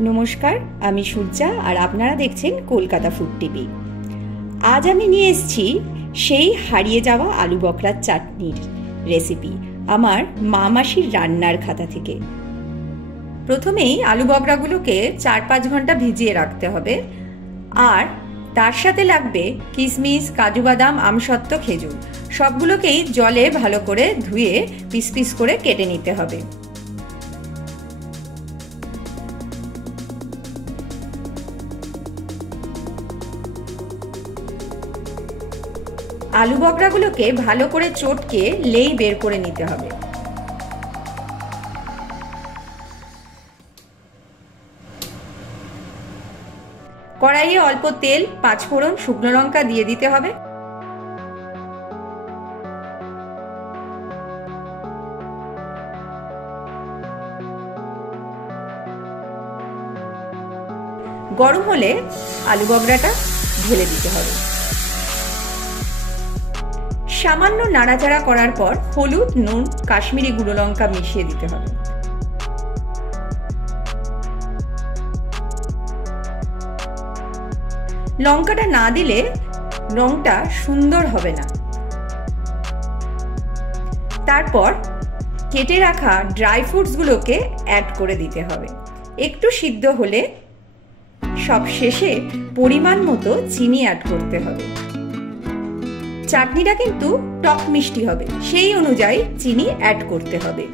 নমস্কার, আমি সূর্যা আর আপনারা দেখছেন কলকাতা ফুড টিভি। আজ আমি নিয়ে এসেছি সেই হারিয়ে যাওয়া আলু বখরার চাটনির রেসিপি আমার মা মাসির রান্নার খাতা থেকে। প্রথমেই আলু বখরাগুলোকে 4-5 ঘন্টা ভিজিয়ে রাখতে হবে, আর তার সাথে লাগবে কিশমিশ, কাজু বাদাম, আমসত্ত্ব, খেজুর। সবগুলোকেই জলে ভালো করে ধুয়ে পিস পিস করে কেটে নিতে হবে। আলু বখরাগুলোকে ভালো করে চটকে লেই বের করে নিতে হবে। কড়াইয়ে অল্প তেল, 5 ফোড়ন, শুকনো লঙ্কা দিয়ে দিতে হবে। গরম হলে আলু বখরাটা ঢেলে দিতে হবে। সামান্য নাড়াচাড়া করার পর হলুদ, নুন, কাশ্মীরি গুঁড়ো লঙ্কা মিশিয়ে দিতে হবে। লঙ্কাটা না দিলে রংটা সুন্দর হবে না। তারপর কেটে রাখা ড্রাই ফ্রুটসগুলোকে অ্যাড করে দিতে হবে। একটু সিদ্ধ হলে সব শেষে পরিমাণ মতো চিনি অ্যাড করতে হবে। চাটনিটা কিন্তু টক মিষ্টি হবে, সেই অনুযায়ী চিনি অ্যাড করতে হবে।